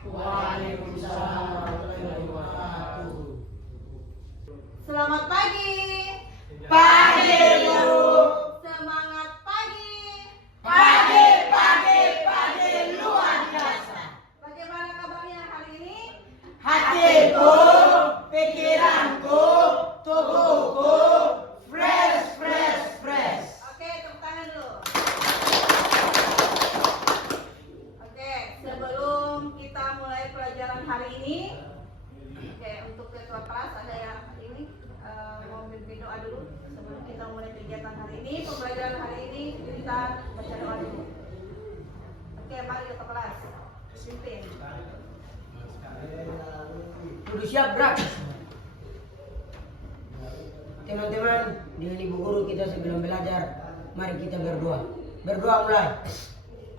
Waalaikumsalam warahmatullahi wabarakatuh. Selamat pagi. Pagi, Bu. Semangat pagi. Pagi luar biasa. Bagaimana kabarnya hari ini? Hatiku, pikiranku, tubuhku, fresh. Oke, tepuk tangan dulu. Oke, sebelum kita mulai pelajaran hari ini, untuk ketua kelas ada yang ini mau memimpin doa dulu sebelum kita mulai kegiatan hari ini. Pembelajaran hari ini kita baca doa dulu. Oke, mari ketua kelas pimpin. Kudu siap, Brak. Teman-teman, dengan ibu guru kita sebelum belajar, mari kita berdoa. Berdoa mulai.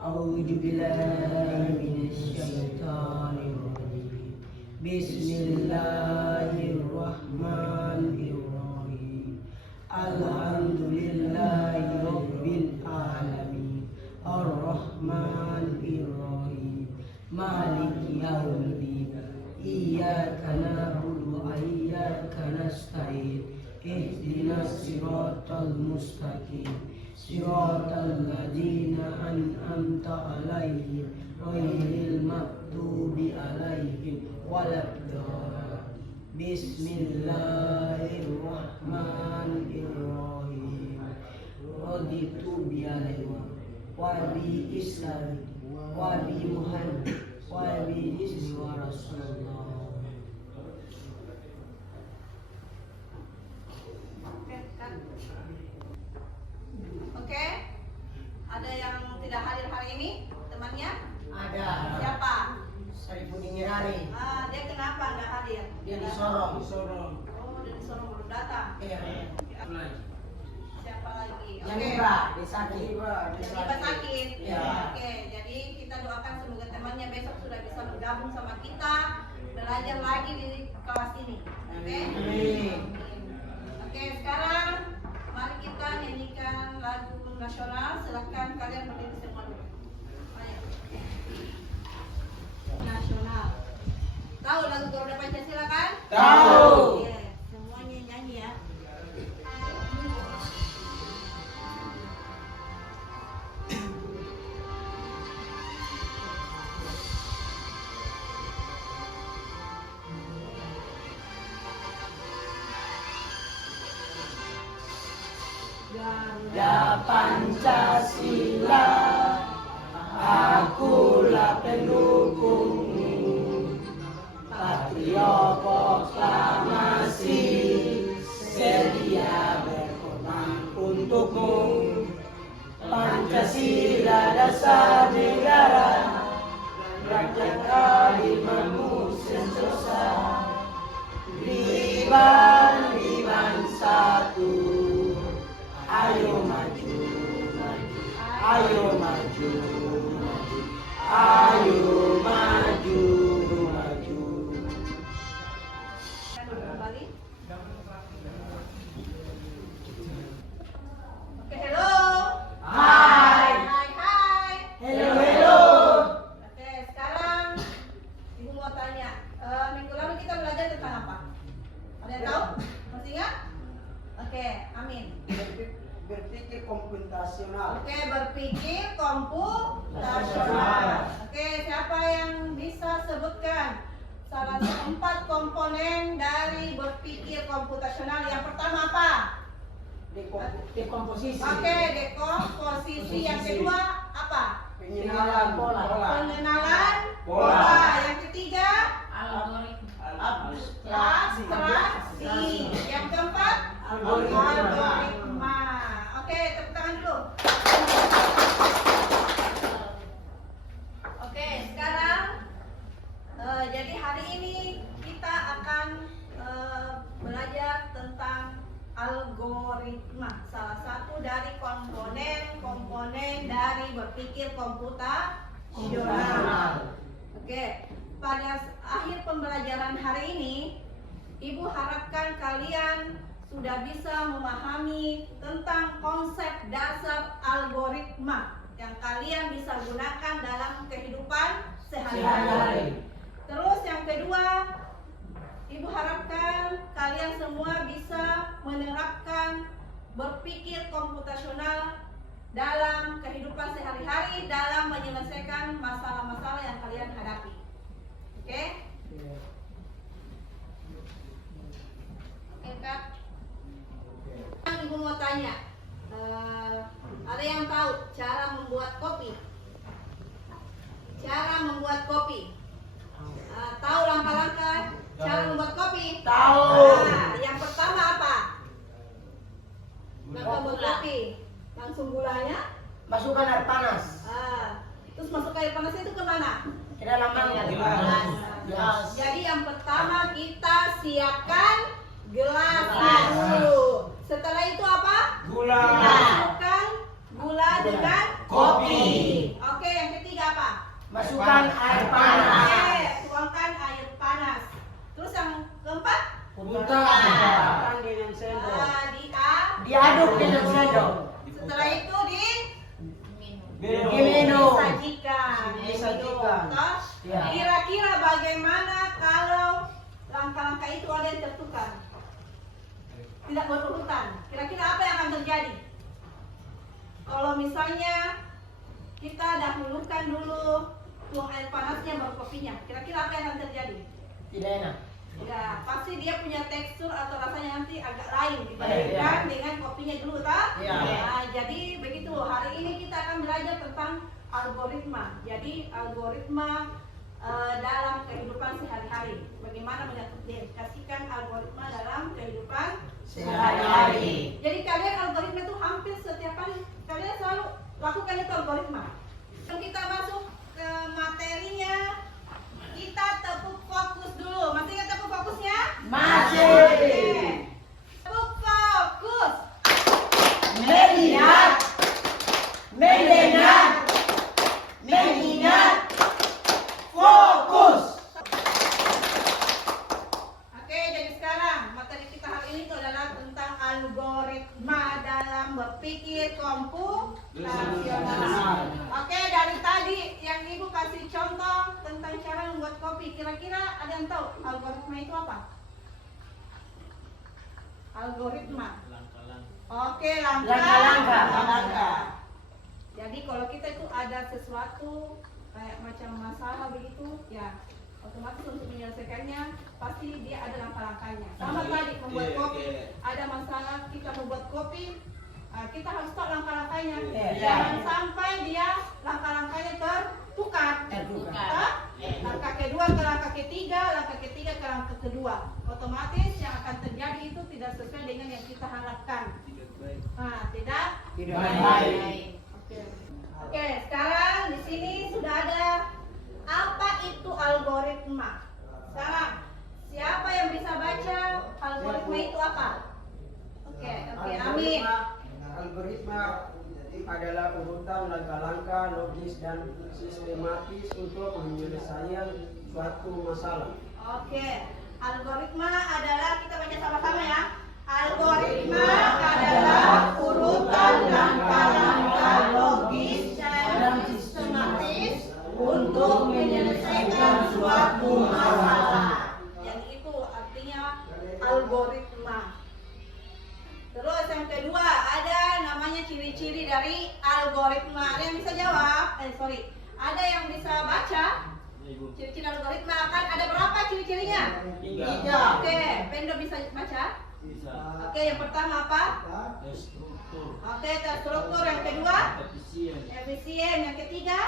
A'udzubillahi minasyaitonirrajim. Bismillahirrahmanirrahim. Alhamdulillahi rabbil alamin. Ar-Rahmanir-Rahim. Maliki yaumiddin. Iyyaka na'budu wa iyyaka nasta'in. Ihdinas siratal mustaqim. Siratal ladzina an'amta 'alaihim ghairil maghdubi 'alaihim waladdallin. Bismillahirrahmanirrahim. Raditu bi'alaihi wa bi islam wa bi Muhammad wa bi ismi wa rasulullah. Oke, ada yang tidak hadir hari ini temannya? Ada. Siapa? Saifuddin Nyirari. Dia kenapa nggak hadir? Dia di Sorong. Oh, dia di Sorong belum datang. Iya. Siapa lagi? Yang Iba, di sakit. Yang Iba sakit. Iya. Oke, jadi kita doakan semoga temannya besok sudah bisa bergabung sama kita, belajar lagi di kelas ini. Oke? Amin. Oke, sekarang mari kita nyanyikan lagu nasional. Silakan kalian berdiri semua dulu. Ayo. Nasional. Tahu lagu Garuda Pancasila kan? Tahu. Iya, semuanya nyanyi ya. Ya Pancasila, akulah pendukungmu. Patrio proklamasi, sedia berkorban untukmu. Pancasila dasar negara, rakyat kalimanmu sentosa. Liban satu. Ayo maju, ayo maju, ayo maju. Kembali. Oke, hello. Hai. Hello. Oke, sekarang Ibu mau tanya, minggu lalu kita belajar tentang apa? Ada yang tahu? Masih ingat? Oke, amin. Berpikir komputasional. Oke, berpikir komputasional. Oke, siapa yang bisa sebutkan salah satu 4 komponen dari berpikir komputasional? Yang pertama apa? Dekomposisi. Oke, dekomposisi. Yang kedua apa? Pengenalan pola. Pengenalan Pola. pola. Yang ketiga Abstraksi. Yang keempat algoritma. Oke, tepuk tangan dulu. Oke, sekarang jadi hari ini kita akan belajar tentang algoritma. Salah satu dari komponen dari berpikir komputasional. Oke, pada akhir pembelajaran hari ini, Ibu harapkan kalian sudah bisa memahami tentang konsep dasar algoritma yang kalian bisa gunakan dalam kehidupan sehari-hari. Terus yang kedua, Ibu harapkan kalian semua bisa menerapkan berpikir komputasional dalam kehidupan sehari-hari dalam menyelesaikan masalah-masalah yang kalian hadapi. Oke? Oke, Kak. Ibu mau tanya, ada yang tahu cara membuat kopi? Cara membuat kopi. Tahu langkah-langkah cara membuat kopi? Tahu. Yang pertama apa? Langkah membuat kopi. Langsung gulanya. Masukkan air panas. Terus masuk air panas itu ke mana? Ke dalam gelas. Jadi yang pertama kita siapkan gelas dulu. Setelah itu apa? Gula. Masukkan gula dengan Kopi. Oke, yang ketiga apa? Masukkan air panas. Oke, tuangkan air panas. Terus yang keempat? Putar dengan sendok. Diaduk dengan sendok. Setelah itu Diminum. disajikan. Toh? Ya. Kira-kira bagaimana kalau langkah-langkah itu ada yang tertukar? Tidak berurutan. Kira-kira apa yang akan terjadi? Kalau misalnya kita dahulukan dulu tuang air panasnya baru kopinya, kira-kira apa yang akan terjadi? Tidak enak. Ya, pasti dia punya tekstur atau rasanya nanti agak lain dibandingkan dengan kopinya dulu, tak? Iya. Nah, jadi begitu. Hari ini kita akan belajar tentang algoritma. Jadi algoritma dalam kehidupan sehari-hari. Bagaimana mengaplikasikan algoritma dalam kehidupan Sehari-hari. Jadi kalian algoritma itu hampir setiap hari kalian selalu lakukan itu algoritma. Sebelum kita masuk ke materinya, kita tepuk fokus dulu. Masih ingat tepuk fokusnya? Masih. Oke. Tepuk fokus. Melihat. Mendengar. Mengingat. Fokus. Oke, jadi sekarang materi kita hari ini itu adalah tentang algoritma dalam berpikir komputasional. Oke, dari tadi yang Ibu kasih contoh tentang cara membuat kopi, kira-kira ada yang tahu algoritma itu apa? Algoritma. Oke, langkah-langkah. Jadi kalau kita itu ada sesuatu kayak macam masalah begitu, ya otomatis untuk menyelesaikannya pasti dia ada langkah-langkahnya. Sama tadi membuat kopi, ada masalah kita membuat kopi, kita harus tahu langkah-langkahnya. Jangan sampai dia langkah-langkahnya tertukar. Langkah kedua ke langkah ketiga, langkah ketiga ke langkah kedua. Otomatis yang akan terjadi itu tidak sesuai dengan yang kita harapkan. Tidak baik. Oke, sekarang di sini sudah ada apa itu algoritma. Sekarang siapa yang bisa baca algoritma itu apa? Oke, Amin. Algoritma adalah urutan langkah-langkah logis dan sistematis untuk menyelesaikan suatu masalah. Oke, algoritma adalah, kita baca sama-sama ya. Algoritma adalah urutan langkah-langkah logis dan sistematis untuk menyelesaikan suatu masalah. Yang itu artinya algoritma. Terus yang kedua, ada namanya ciri-ciri dari algoritma. Ada yang bisa jawab? Ada yang bisa baca? Ciri-ciri algoritma akan ada berapa ciri-cirinya? 3. Oke, Pendo bisa baca? Bisa. Oke, yang pertama apa? Struktur. Oke, terstruktur. Yang kedua? Efisien. Efisien. Yang ketiga?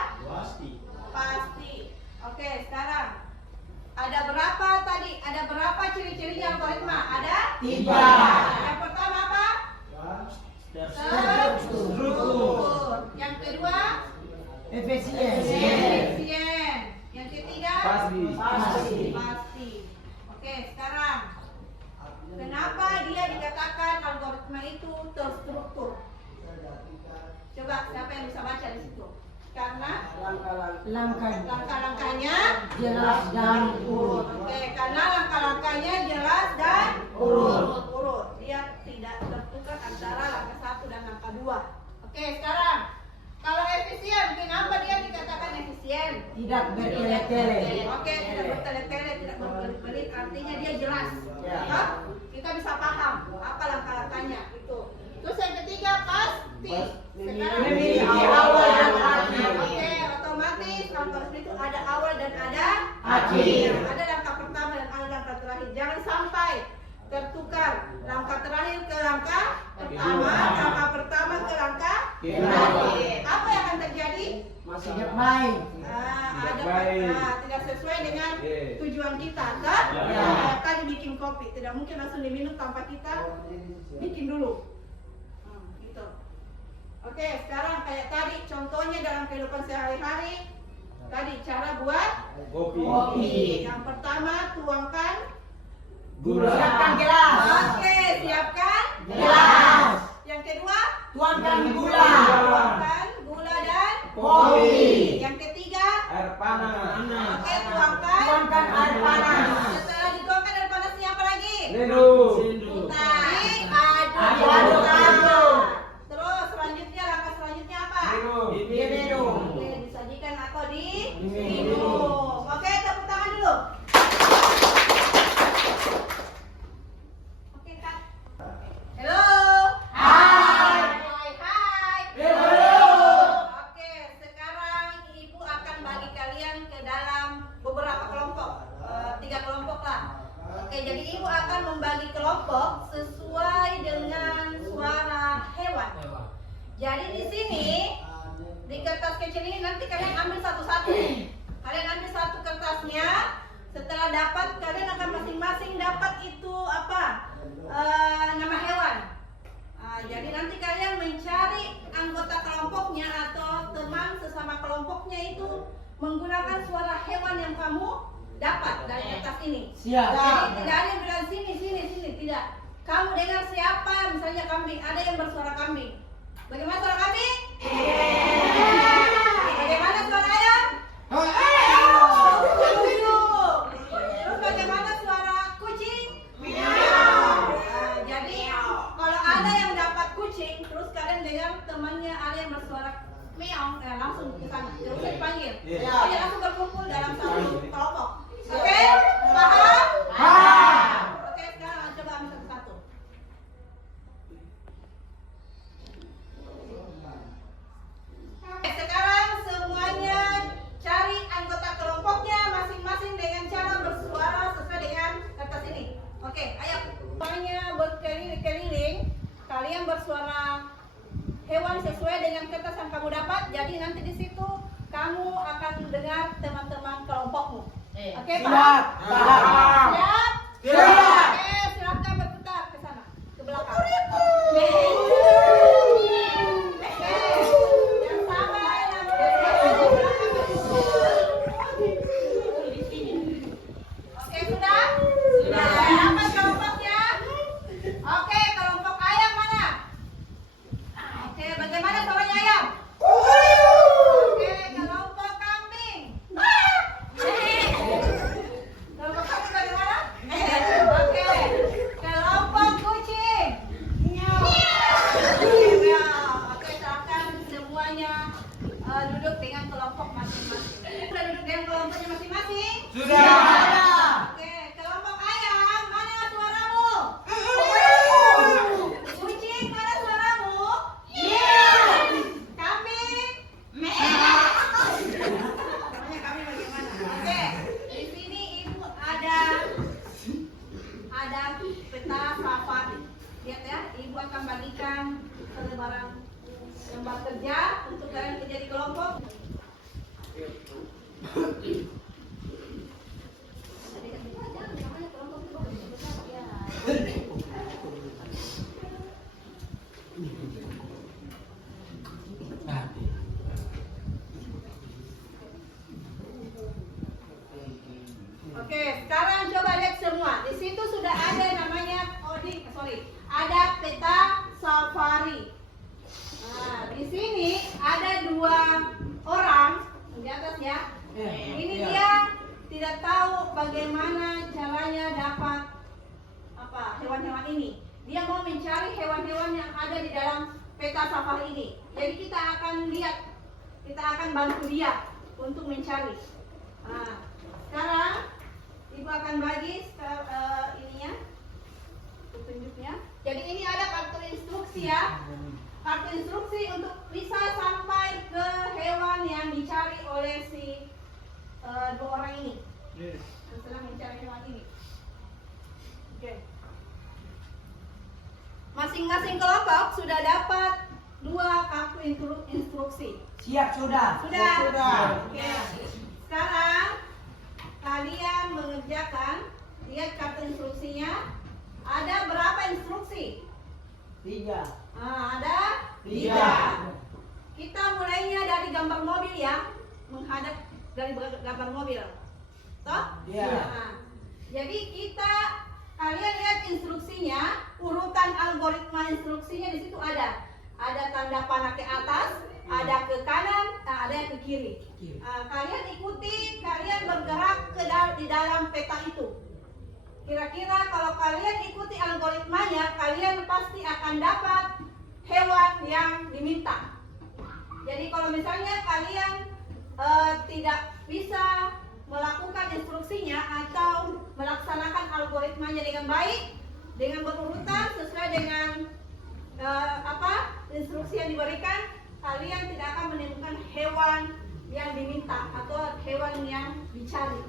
Pasti. Oke, sekarang ada berapa tadi? Ada berapa ciri-cirinya algoritma? Ada? 3. Yang pertama apa? Struktur. Yang kedua? Efisien. Efisien. Yang ketiga? Pasti. Oke, sekarang kenapa dia dikatakan algoritma itu terstruktur? Coba siapa yang bisa baca di situ? Karena langkah-langkahnya jelas dan urut. Oke, karena langkah-langkahnya jelas dan urut. Dia tidak tertukar antara langkah 1 dan langkah 2. Oke, sekarang kalau efisien, kenapa dia dikatakan efisien? Tidak Tidak bertele-tele. Oke, tidak bertele-tele, tidak berbelit-belit, artinya dia jelas. Ya. Ya. Kita bisa paham apa langkah-langkahnya itu. Terus yang ketiga pasti. Sekarang Memiliki awal dan akhir. Oke, otomatis langkah itu ada awal dan ada Akhir. Ada langkah pertama dan ada langkah terakhir. Jangan sampai tertukar langkah terakhir ke langkah pertama, langkah pertama ke langkah terakhir. Apa yang akan terjadi? Tidak baik. Tidak sesuai dengan tujuan kita kan? Ya. Tadi bikin kopi tidak mungkin langsung diminum tanpa kita bikin dulu. Gitu. Oke, sekarang kayak tadi contohnya dalam kehidupan sehari-hari. Tadi cara buat kopi. Yang pertama tuangkan Gula. Siapkan gelas. Oke, siapkan Gelas. Yang kedua Tuangkan gula. tuangkan gula dan Kopi. Yang ketiga Air panas. oke, tuangkan Tuangkan air panas. Setelah dituangkan air panasnya apa lagi? Sendu. Aduk. Terus selanjutnya langkah selanjutnya apa? Diminum. Oke, disajikan atau diminum. Oke, tepuk tangan dulu. Oke, Kak. Halo. Hai. Hai. Halo. Oke, sekarang Ibu akan bagi kalian ke dalam beberapa kelompok. 3 kelompok lah. Oke, jadi Ibu akan membagi kelompok sesuai dengan suara hewan. Jadi di sini di kertas kecil ini nanti kalian ambil satu-satu. Kalian ambil satu kertasnya. Setelah dapat kalian akan masing-masing dapat itu apa? Nama hewan. Jadi nanti kalian mencari anggota kelompoknya atau teman sesama kelompoknya itu menggunakan suara hewan yang kamu dapat dari kertas ini. Siap. Jadi tidak ada yang bilang sini, tidak. Kamu dengar siapa? Misalnya kambing, ada yang bersuara kambing. Bagaimana suara kambing? Bagaimana suara ayam? Terus bagaimana suara kucing? Jadi kalau ada yang dapat kucing, terus kalian dengar temannya ada yang bersuara meong, langsung ke sana, terus dipanggil. Jadi langsung berkumpul dalam satu kelompok. Oke, paham? Oke, sekarang coba ambil satu-satu. Sekarang semuanya cari anggota kelompoknya masing-masing dengan cara bersuara sesuai dengan kertas ini. Oke, ayo. Semuanya berkeliling-keliling. Kalian bersuara hewan sesuai dengan kertas yang kamu dapat. Jadi nanti di situ kamu akan dengar teman-teman kelompokmu. Oke, paham? Paham. Siap? Siap. Oke, silakan berputar ke sana, ke belakang. Yang sama yang Oke, sudah? Sudah. Dapat kelompoknya? Oke, kelompok ayam mana? Oke, bagaimana suaranya ayam? Oke, kelompok kambing. Kelompok kambing bagaimana? Oke, kelompok kucing. Oke, silakan semuanya duduk dengan kelompok masing-masing. Sudah duduk dengan kelompoknya masing-masing? Oke, kelompok ayam, mana suaramu? Kucing, mana suaramu? Kambing? Namanya kambing bagaimana? Oke, di sini Ibu ada peta safari. Lihat ya, Ibu akan bagikan selebaran lembar kerja untuk kalian kerja di kelompok. Oke, sekarang coba lihat semua. Di situ sudah ada namanya ada peta safari. Nah, di sini ada 2 orang di atas ya. Ini dia tidak tahu bagaimana caranya dapat hewan-hewan ini. Dia mau mencari hewan-hewan yang ada di dalam peta safari ini. Jadi kita akan lihat, kita akan bantu dia untuk mencari. Nah, sekarang Ibu akan bagi ininya, petunjuknya. Jadi ini ada kartu instruksi ya. Kartu instruksi untuk bisa sampai ke hewan yang dicari oleh si dua orang ini. Yang sedang mencari hewan ini. Oke. Masing-masing kelompok sudah dapat 2 kartu instruksi. Siap sudah. Sudah. Sudah. Oke. Sekarang kalian mengerjakan, lihat kartu instruksinya. Ada berapa instruksi? 3. Nah, ada 3. Tiga. Kita mulainya dari gambar mobil ya, menghadap dari gambar mobil. Toh? Iya. Nah, jadi kalian lihat instruksinya, urutan algoritma instruksinya di situ ada. Ada tanda panah ke atas, ada ke kanan, ada yang ke kiri. Kalian ikuti, kalian bergerak di dalam peta itu. Kira-kira kalau kalian ikuti algoritmanya, kalian pasti akan dapat hewan yang diminta. Jadi kalau misalnya kalian tidak bisa melakukan instruksinya atau melaksanakan algoritmanya dengan baik, dengan berurutan sesuai dengan instruksi yang diberikan, kalian tidak akan menemukan hewan yang diminta atau hewan yang dicari.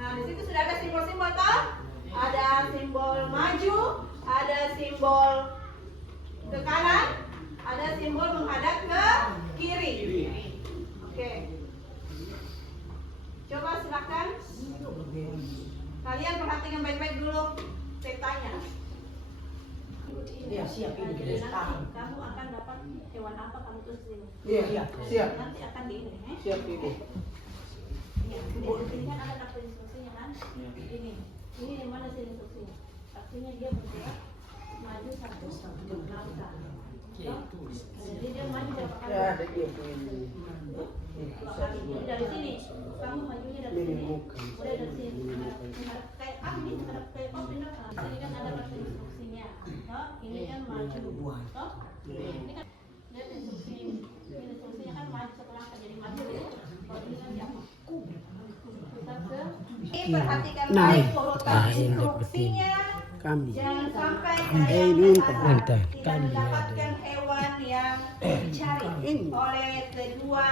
Nah, di situ sudah ada simbol-simbol toh? Ada simbol maju, ada simbol ke kanan, ada simbol menghadap ke kiri. Oke. Coba silakan. Kalian perhatikan baik-baik dulu petanya. Iya, siap ini Jadi kita nanti tahu. kamu akan dapat hewan apa kamu tulis ini. Iya, siap. Nanti akan di ini. Siap Ibu. Iya, ini kan ada kartu instruksinya kan? Ini yang mana sih instruksinya? Artinya dia bergerak maju 1 langkah. Jadi dia maju berapa kali? Ya, ada gitu ini. 2 kali. Jadi dari sini, kamu majunya dari sini. Mulai dari sini. Menghadap kayak ini menghadap kayak pindah. Ini kan ada kartu instruksinya. Toh, ini kan maju. Toh, ini kan lihat instruksi. Ini instruksinya kan maju 1 langkah jadi maju ya. Kalau ini kan jatuh. Ini perhatikan baik urutan instruksinya. Jangan sampai kalian tidak mendapatkan hewan yang dicari oleh kedua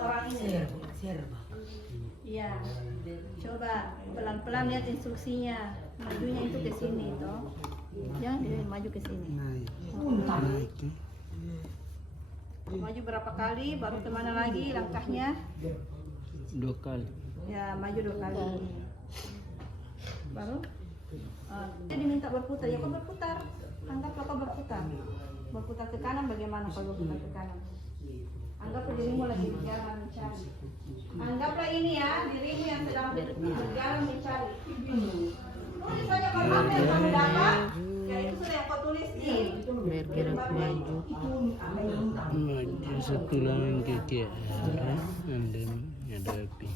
orang ini. Iya. Coba pelan-pelan lihat instruksinya. Majunya itu ke sini toh. Jangan maju ke sini. Maju berapa kali, baru kemana lagi langkahnya? 2 kali. Ya, maju 2 kali. Baru dia diminta berputar, ya kau berputar. Anggaplah kau berputar. Berputar ke kanan bagaimana kalau berputar ke kanan? Anggaplah dirimu lagi berjalan mencari. Anggaplah ini ya, dirimu yang sedang berjalan mencari. Tulis saja kalau apa yang kamu dapat, ya itu sudah yang kau tulis di Bergerak maju 1 langkah ke arah Anda menghadapi.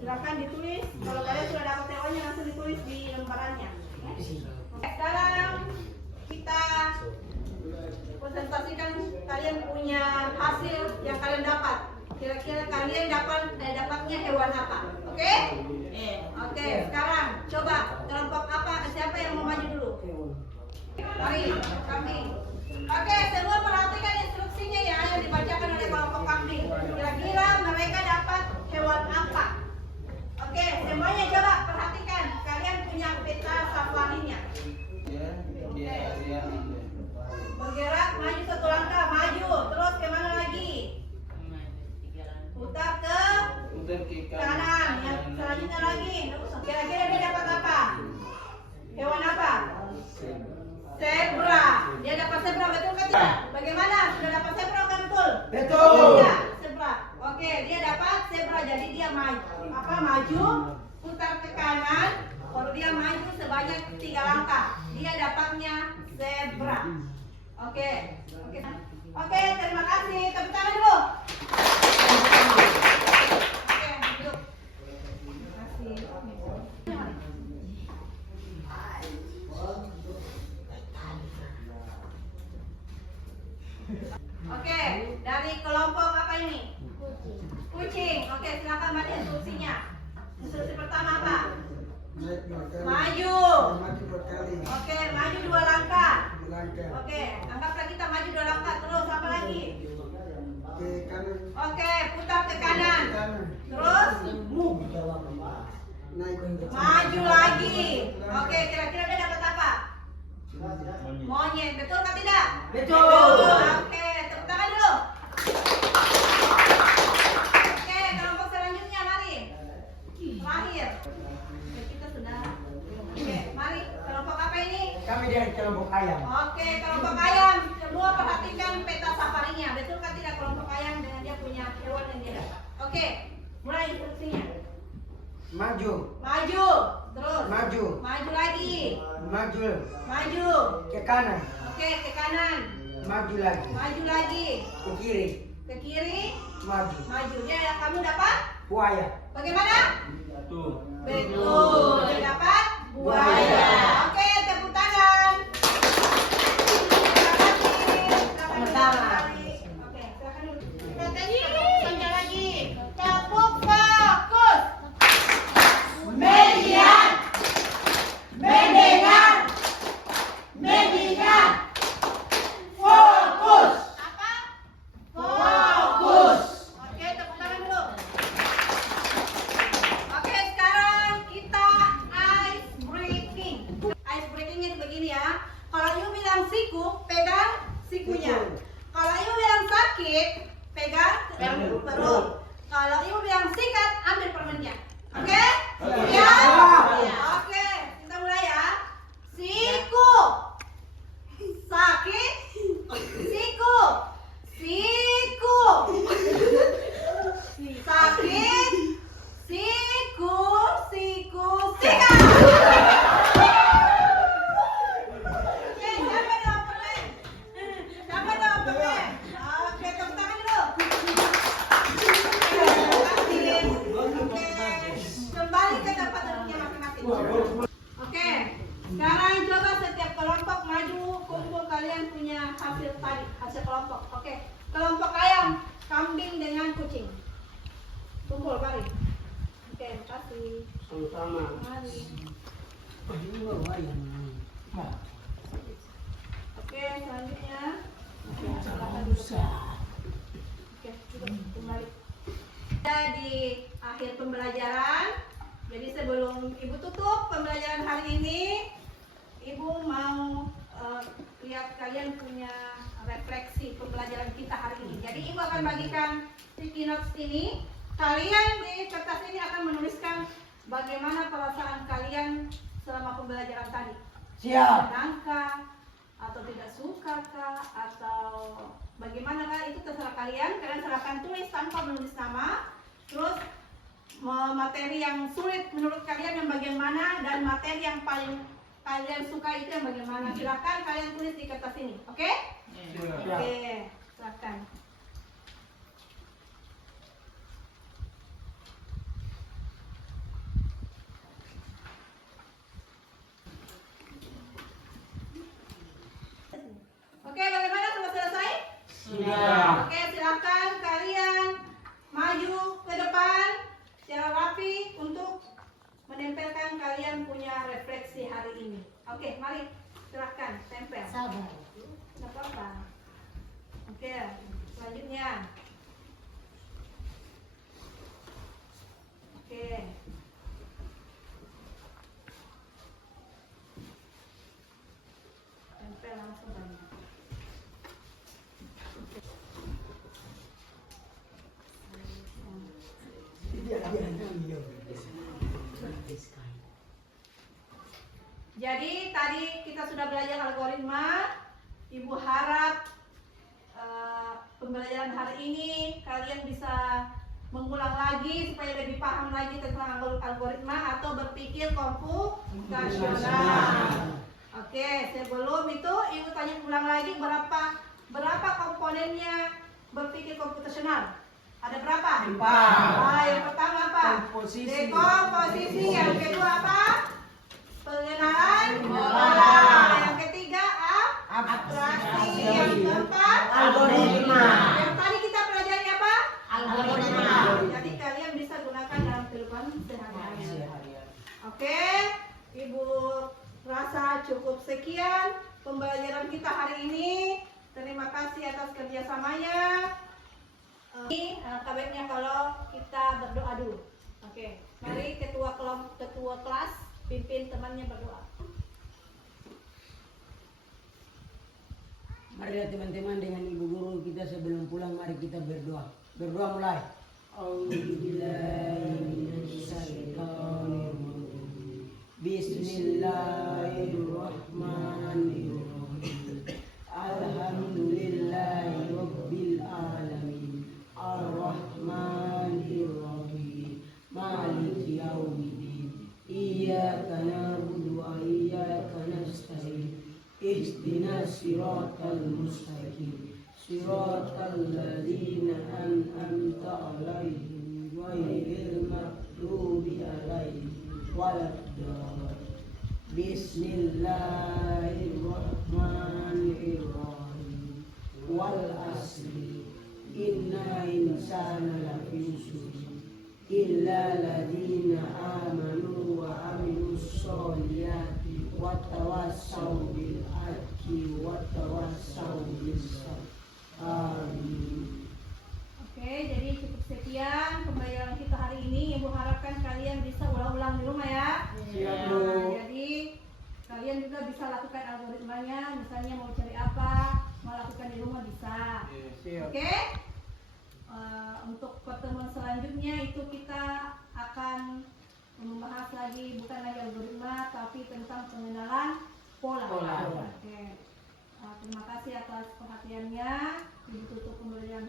Silakan ditulis. Kalau kalian sudah dapat hewannya langsung ditulis di lembarannya. Sekarang kita presentasikan kalian punya hasil yang kalian dapat. Kira-kira kalian dapatnya hewan apa? Oke? Oke. Sekarang coba kelompok apa? Siapa yang mau maju dulu? Mari, kami. Oke, semua perhatikan instruksinya ya yang dibacakan oleh kelompok kami. Kira-kira mereka dapat hewan apa? Oke, semuanya coba perhatikan. Kalian punya peta safarinya. Bergerak maju 1 langkah, maju. Terus kemana lagi? Putar ke kanan. Yang selanjutnya lagi. Kira-kira dia dapat apa? Hewan apa? Zebra. Dia dapat zebra, betul kan tidak? Bagaimana? Sudah dapat zebra kan betul? Betul. Ya, zebra. Oke, dia dapat zebra. Jadi dia maju, putar ke kanan, baru dia maju sebanyak 3 langkah. Dia dapatnya zebra. Oke. Oke, terima kasih. Tepuk tangan dulu. Oke, duduk. Terima kasih. Oke, dari kelompok apa ini? Kucing. Oke, silakan baca instruksinya. Instruksi pertama apa? Maju. Oke, maju 2 langkah. Oke, anggaplah kita maju 2 langkah. Terus apa lagi? Oke, putar ke kanan. Terus maju lagi. Oke, kira-kira dia dapat apa? Monyet. Betul atau tidak? Betul. Oke, tepuk tangan dulu. Oke, kelompok selanjutnya mari. Terakhir. Oke, kita sudah. Oke, mari. Kelompok apa ini? Kami dari kelompok ayam. Oke, kelompok ayam. Semua perhatikan peta safarinya. Betul kan tidak kelompok ayam dengan dia punya hewan yang dia dapat? Oke, mulai instruksinya. Maju. Maju. Terus. Maju. Maju lagi. Maju. Maju. Ke kanan. Oke, ke kanan. Maju lagi. Maju lagi. Ke kiri. Ke kiri. Maju. Maju. Dia kamu dapat? Buaya. Bagaimana? Tuh. Betul. Dia dapat buaya. Oke, tepuk tangan. Terima kasih. Sama-sama. Oke, silakan dulu. Kita tes tepuk lagi. Tepuk fokus. Median. Mendengar. Mendengar. Fokus. Apa? Fokus. Oke, tepuk tangan dulu. Oke, sekarang kita ice breaking. Ice breakingnya begini ya. Kalau you bilang siku, pegang sikunya. Kalau you bilang sakit, pegang perut. Kalau you bilang sikat, ambil permennya. Oke? Ya? Oke, kita mulai ya. Siku. Sakit. Siku. Siku. Sakit. Siku. Siku. Sikat. Oke, siapa dapat permen? Siapa dapat permen? Oke, tepuk tangan dulu. Oke, kembali ke tempat duduknya masing-masing. Oke, sekarang coba setiap kelompok maju, kumpul kalian punya hasil tadi, hasil kelompok. Oke, kelompok ayam, kambing dengan kucing. Kumpul, mari. Oke, makasih. Sama-sama. Mari. Oke, selanjutnya. Oke, silakan duduk. Oke, duduk kembali. Kita di akhir pembelajaran. Jadi sebelum Ibu tutup pembelajaran hari ini, Ibu mau lihat kalian punya refleksi pembelajaran kita hari ini. Jadi Ibu akan bagikan sticky notes ini. Kalian di kertas ini akan menuliskan bagaimana perasaan kalian selama pembelajaran tadi. Siap. Senangkah atau tidak suka kah atau bagaimana kah, itu terserah kalian. Kalian silahkan tulis tanpa menulis nama. Terus materi yang sulit menurut kalian yang bagian mana, dan materi yang paling kalian suka itu yang bagaimana. Silahkan kalian tulis di kertas ini. Oke? Oke, silahkan. Oke, bagaimana? Sudah selesai? Sudah. Oke, silakan kalian maju ke depan secara rapi untuk menempelkan kalian punya refleksi hari ini. Oke, mari silakan tempel. Sabar. Tidak apa-apa. Oke, selanjutnya. Oke. Tempel langsung banyak. Jadi tadi kita sudah belajar algoritma. Ibu harap pembelajaran hari ini kalian bisa mengulang lagi supaya lebih paham lagi tentang algoritma atau berpikir komputasional. Oke, sebelum itu Ibu tanya ulang lagi berapa komponennya berpikir komputasional? Ada berapa? 4. Yang pertama apa? Komposisi. Dekomposisi. Yang kedua apa? Pengenalan pola. Yang ketiga abstraksi. Yang keempat Algoritma. cukup sekian pembelajaran kita hari ini. Terima kasih atas kerjasamanya. Ini kabarnya kalau kita berdoa dulu. Oke, mari ketua kelas pimpin temannya berdoa. Marilah teman-teman dengan ibu guru kita sebelum pulang, mari kita berdoa. Berdoa mulai. Bismillahirrahmanirrahim. Alhamdulillahi rabbil alamin. Ar-Rahmanir-Rahim. Maliki yaumiddin. Iyyaka na'budu wa iyyaka nasta'in. Ihdinas siratal mustaqim. Siratal ladzina an'amta 'alaihim ghairil maghdubi 'alaihim waladdallin. Bismillahirrahmanirrahim. Wal asri. Inna insana lafi khusr illa ladzina amanu wa amilus solihati wa tawassaw bil haqqi wa tawassaw bis sabr. Amin. Oke, jadi cukup sekian pembelajaran kita hari ini. Ibu harapkan kalian bisa ulang-ulang di rumah ya. Siap, Nah, Bu. jadi kalian juga bisa lakukan algoritmanya. Misalnya mau cari apa, mau lakukan di rumah bisa. Siap. Oke. Untuk pertemuan selanjutnya itu kita akan membahas lagi bukan lagi algoritma tapi tentang pengenalan pola. Pola. Oke. Terima kasih atas perhatiannya. Ibu tutup pembelajaran